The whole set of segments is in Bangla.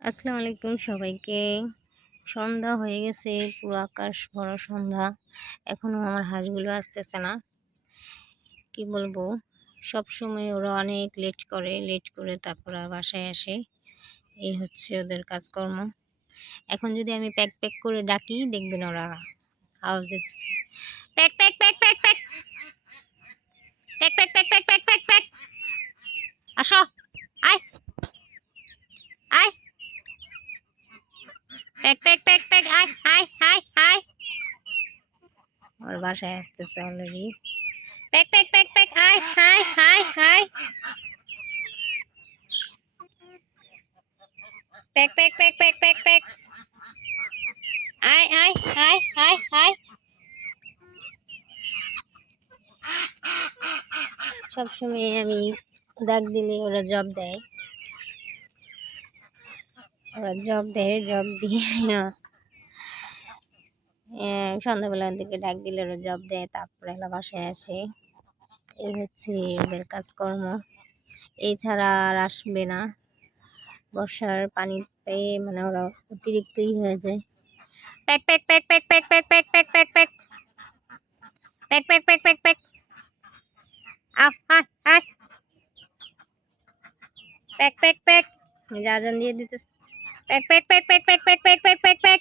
আসসালামু আলাইকুম সবাইকে। সন্ধ্যা হয়ে গেছে, পুরো আকাশ ভরা সন্ধ্যা। এখনো আমার হাঁসগুলো আসতেছে না। কি বলবো? সবসময় ওরা অনেক লেট করে। লেট করে তারপর আর বাসায় আসে। এই হচ্ছে ওদের কাজকর্ম। এখন যদি আমি প্যাক, প্যাক করে ডাকি দেখবেন ওরা আওয়াজ দিতেছে। Pack, pack, pack, pack, pack. Pack, pack, pack, pack, pack, pack, pack. আসো। আয়, আয়। Pack, pack, pack, pack. আয়, আয়, আয়, আয়। ওর বাসায় আসতেছে already. Pack, pack, pack, pack. আয়, আয়, আয়, আয়। Pack, pack, pack, pack, pack, pack. আয়, আয়, আয়, আয়, আয়। সবসময় আমি ডাক দিলে ওরা জব দেয়। ওরা জব দেয়, জব দিয়ে সন্ধ্যাবেলার দিকে ডাক দিলে ওরা জব দেয়, তারপরে এলা বাসায় আসে। এই হচ্ছে ওদের কাজকর্ম। এছাড়া আর আসবে না। বর্ষার পানি পেয়ে মানে ওরা অতিরিক্তই হয়ে যায়। Pack, pack, pack, pack, pack, pack, pack, pack, pack, pack. Pack, pack, pack, pack, pack. আয়, আয়, আয়। Pack, pack, pack. আজান দিয়ে দিতেছে। Pack, pack, pack, pack, pack, pack, pack, pack, pack, pack.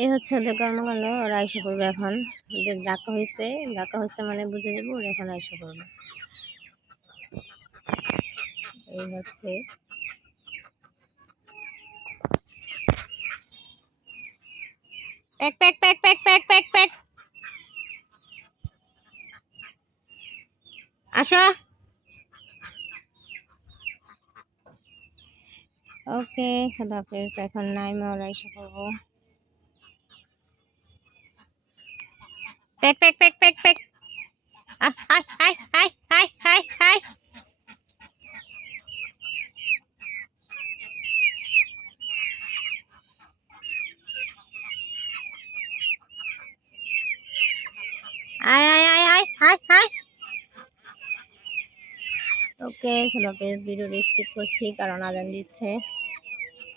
এই হচ্ছে ওদের কর্মকাণ্ড। ওরা এসে পড়বে এখন। ওদের ডাকা হয়েছে, ডাকা হয়েছে মানে বুঝে যাবো ওরা এখন এসে পড়বে। এই হচ্ছে pack, pack, pack, pack, pack, pack, pack. আসো। ওকে, খোদাহাফেজ। এখন নাইমা ওরা এসে পড়বো। Pack, pack, pack, pack, pack. আয়, আয়, আয়, আয়, আয়, আয়, আয়। আয়, আয়, আয়, আয়, আয়, আয়। ওকে, খোদাহাফেজ। ভিডিওটা স্কিপ করছি কারণ আজান দিচ্ছে।